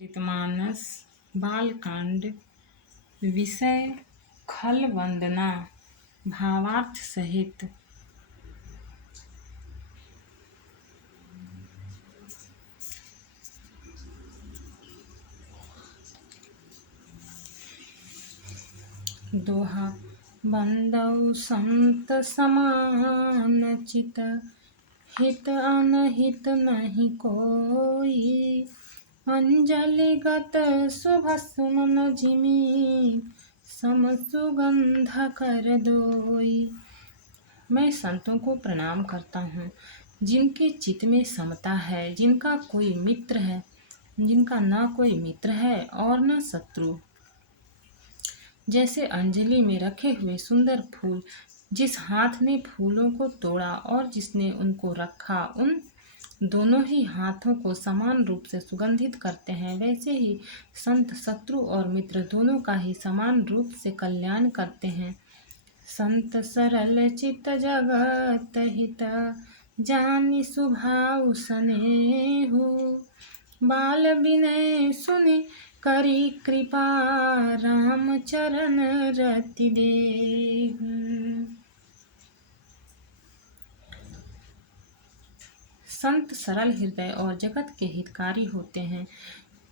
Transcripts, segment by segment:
रामचरितमानस बालकांड। विषय खल वंदना। भावार्थ सहित। दोहा। बंदौ संत समान चित, हित अनहित नहीं कोई। अंजलिगत शुभ सुमन जिमि, सम सुगंध कर दोई। मैं संतों को प्रणाम करता हूँ, जिनके चित्त में समता है, जिनका कोई मित्र है, जिनका ना कोई मित्र है और न शत्रु। जैसे अंजलि में रखे हुए सुंदर फूल, जिस हाथ ने फूलों को तोड़ा और जिसने उनको रखा, उन दोनों ही हाथों को समान रूप से सुगंधित करते हैं, वैसे ही संत शत्रु और मित्र दोनों का ही समान रूप से कल्याण करते हैं। संत सरल चित जगत हित, जानि सुभाव स्नेहु। बाल विनय सुनि करी कृपा, राम चरण रति देहु। संत सरल हृदय और जगत के हितकारी होते हैं।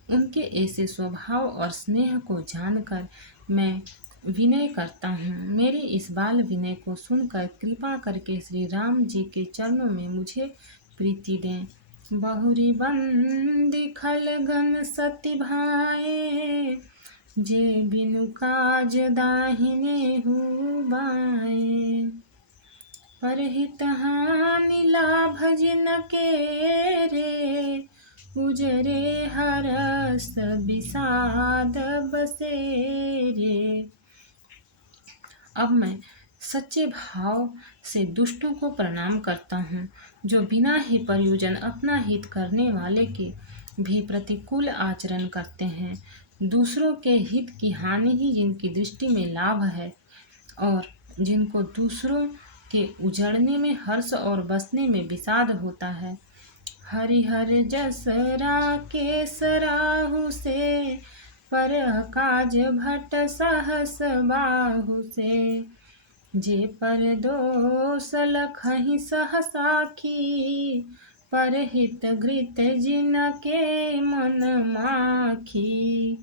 उनके ऐसे स्वभाव और स्नेह को जानकर मैं विनय करता हूँ। मेरे इस बाल विनय को सुनकर कृपा करके श्री राम जी के चरणों में मुझे प्रीति दें। बहुरी बंदी खलगन सति भाए, जे बिनु काज दाहिने हु बाए। परहित हानि लाभ जिन के रे, उजरे हरस विषाद बसेरे। अब मैं सच्चे भाव से दुष्टों को प्रणाम करता हूँ, जो बिना ही प्रयोजन अपना हित करने वाले के भी प्रतिकूल आचरण करते हैं। दूसरों के हित की हानि ही जिनकी दृष्टि में लाभ है, और जिनको दूसरों के उजड़ने में हर्ष और बसने में विषाद होता है। हरिहर जस राकेश राहु से, पर काज भट सहस बाहु से। जे पर दोष लखहि सहसाखी, परहित घृत जिनके मन माखी।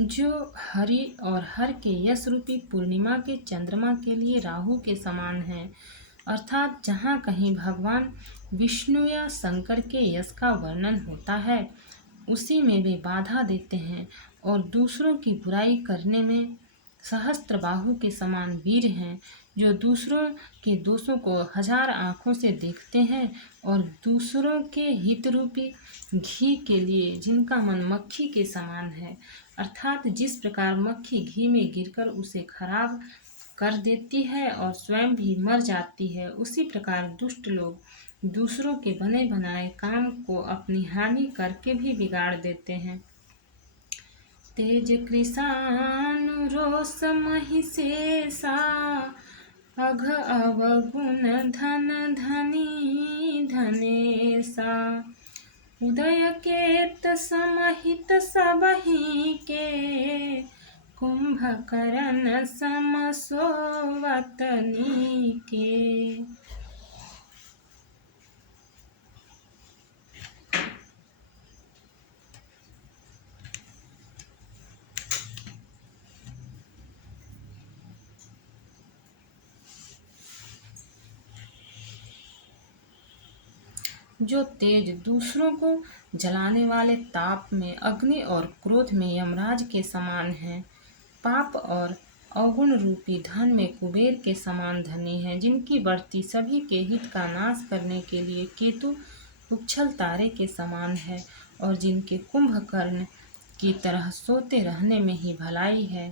जो हरि और हर के यश रूपी पूर्णिमा के चंद्रमा के लिए राहु के समान है, अर्थात जहाँ कहीं भगवान विष्णु या शंकर के यश का वर्णन होता है, उसी में वे बाधा देते हैं, और दूसरों की बुराई करने में सहस्त्र बाहु के समान वीर हैं, जो दूसरों के दोषों को हजार आँखों से देखते हैं, और दूसरों के हित रूपी घी के लिए जिनका मन मक्खी के समान है, अर्थात जिस प्रकार मक्खी घी में गिरकर उसे खराब कर देती है और स्वयं भी मर जाती है, उसी प्रकार दुष्ट लोग दूसरों के बने बनाए काम को अपनी हानि करके भी बिगाड़ देते हैं। तेज कृषानु रोष महिषेषा, अघ अवगुण धन धनी धनेशा। उदय केत समहित सबहि के, कुंभकर्ण सम सोवतनी के। जो तेज दूसरों को जलाने वाले ताप में, अग्नि और क्रोध में यमराज के समान है, पाप और अवगुण रूपी धन में कुबेर के समान धनी है, जिनकी बढ़ती सभी के हित का नाश करने के लिए केतु उच्छल तारे के समान है, और जिनके कुंभकर्ण की तरह सोते रहने में ही भलाई है।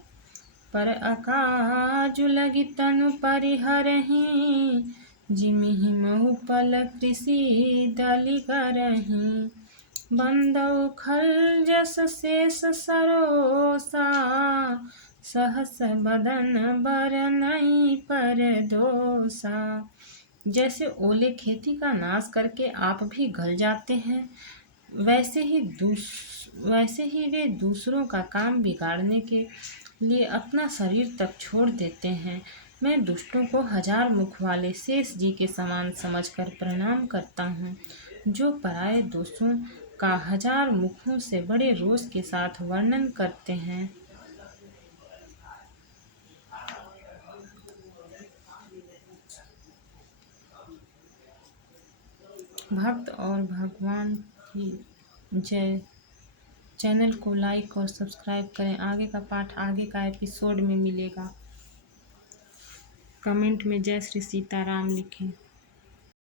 पर अकाजु लगी तनु परिहरहि, जिमिहि महु पल कृषि दलि करहि। बंदौ खल जस शेष सरोसा, सहस बदन बरनई पर दोसा। जैसे ओले खेती का नाश करके आप भी गल जाते हैं, वैसे ही वे दूसरों का काम बिगाड़ने के लिए अपना शरीर तक छोड़ देते हैं। मैं दुष्टों को हजार मुख वाले शेष जी के समान समझकर प्रणाम करता हूँ, जो पराये दोषों का हजार मुखों से बड़े रोष के साथ वर्णन करते हैं। भक्त और भगवान की जय। चैनल को लाइक और सब्सक्राइब करें। आगे का पाठ आगे का एपिसोड में मिलेगा। कमेंट में जय श्री सीताराम लिखें।